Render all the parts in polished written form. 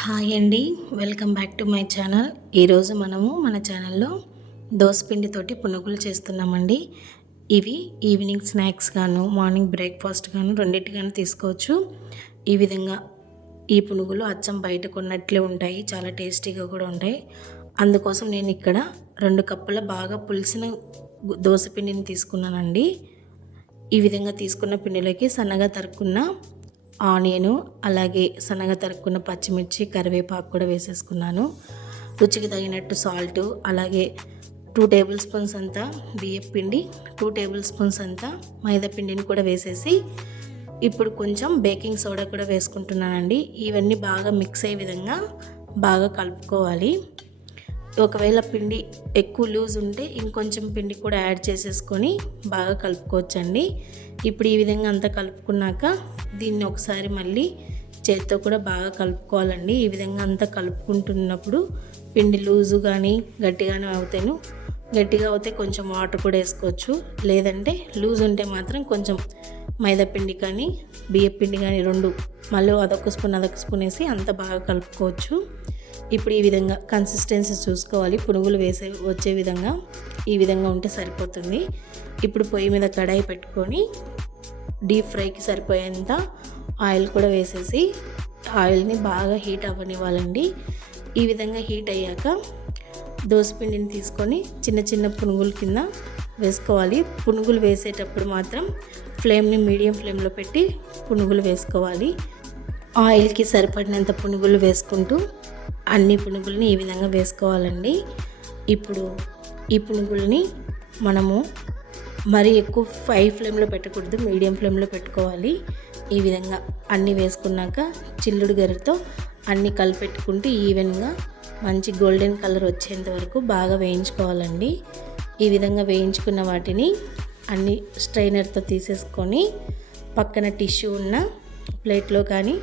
Hi అండి, welcome back to my channel. ఈరోజు మనము మన ఛానల్లో దోసపిండితోటి పునుగులు చేస్తున్నామండి. ఇవి ఈవినింగ్ స్నాక్స్ గాను మార్నింగ్ బ్రేక్ఫాస్ట్ గాను రెండింటిగాను తీసుకోవచ్చు. ఈ విధంగా ఈ పునుగులు అచ్చం బయట కొన్నట్లే ఉంటాయి, చాలా టేస్టీగా కూడా ఉంటాయి. అందుకోసం నేను ఇక్కడ 2 కప్పుల బాగా పులిసిన దోసపిండిని తీసుకున్నానండి. ఈ విధంగా తీసుకున్న పిండిలోకి సన్నగా తరుక్కున్న ఆనియను, అలాగే సన్నగా తరుక్కున్న పచ్చిమిర్చి, కరివేపాకు కూడా వేసేసుకున్నాను. రుచికి తగినట్టు సాల్టు, అలాగే 2 టేబుల్ స్పూన్స్ అంతా బియ్యం పిండి, 2 టేబుల్ స్పూన్స్ అంతా మైదా పిండిని కూడా వేసేసి ఇప్పుడు కొంచెం బేకింగ్ సోడా కూడా వేసుకుంటున్నానండి. ఇవన్నీ బాగా మిక్స్ అయ్యే విధంగా బాగా కలుపుకోవాలి. ఒకవేళ పిండి ఎక్కువ లూజ్ ఉంటే ఇంకొంచెం పిండి కూడా యాడ్ చేసేసుకొని బాగా కలుపుకోవచ్చండి. ఇప్పుడు ఈ విధంగా అంతా కలుపుకున్నాక దీన్ని ఒకసారి మళ్ళీ చేత్తో కూడా బాగా కలుపుకోవాలండి. ఈ విధంగా అంతా కలుపుకుంటున్నప్పుడు పిండి లూజు కానీ గట్టిగానే అవుతాను. గట్టిగా అవుతే కొంచెం వాటర్ కూడా వేసుకోవచ్చు, లేదంటే లూజ్ ఉంటే మాత్రం కొంచెం మైదా పిండి కానీ బియ్యం పిండి కానీ 2 మళ్ళీ అదొక స్పూన్ వేసి అంత బాగా కలుపుకోవచ్చు. ఇప్పుడు ఈ విధంగా కన్సిస్టెన్సీ చూసుకోవాలి. పునుగులు వచ్చే విధంగా ఈ విధంగా ఉంటే సరిపోతుంది. ఇప్పుడు పొయ్యి మీద కడాయి పెట్టుకొని డీప్ ఫ్రైకి సరిపోయేంత ఆయిల్ కూడా వేసేసి ఆయిల్ని బాగా హీట్ అవ్వనివ్వాలండి. ఈ విధంగా హీట్ అయ్యాక దోసపిండిని తీసుకొని చిన్న చిన్న పునుగుల కింద వేసుకోవాలి. పునుగులు వేసేటప్పుడు మాత్రం ఫ్లేమ్ని మీడియం ఫ్లేమ్లో పెట్టి పునుగులు వేసుకోవాలి. ఆయిల్కి సరిపడినంత పునుగులు వేసుకుంటూ అన్ని పునుగుల్ని ఈ విధంగా వేసుకోవాలండి. ఇప్పుడు ఈ పునుగుల్ని మనము మరీ ఎక్కువ హై ఫ్లేమ్లో పెట్టకూడదు, మీడియం ఫ్లేమ్లో పెట్టుకోవాలి. ఈ విధంగా అన్నీ వేసుకున్నాక చిల్లుడు గరిటతో అన్నీ కలిపెట్టుకుంటూ ఈవెన్గా మంచి గోల్డెన్ కలర్ వచ్చేంత వరకు బాగా వేయించుకోవాలండి. ఈ విధంగా వేయించుకున్న వాటిని అన్ని స్ట్రైనర్తో తీసేసుకొని పక్కన టిష్యూ ఉన్న ప్లేట్లో కానీ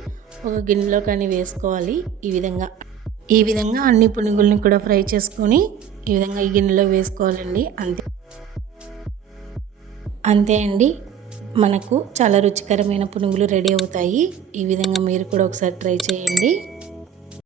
ఒక గిన్నెలో కానీ వేసుకోవాలి. ఈ విధంగా అన్ని పునుగుల్ని కూడా ఫ్రై చేసుకొని ఈ విధంగా ఈ గిన్నెలో వేసుకోవాలండి. అంతే అండి, మనకు చాలా రుచికరమైన పునుగులు రెడీ అవుతాయి. ఈ విధంగా మీరు కూడా ఒకసారి ట్రై చేయండి.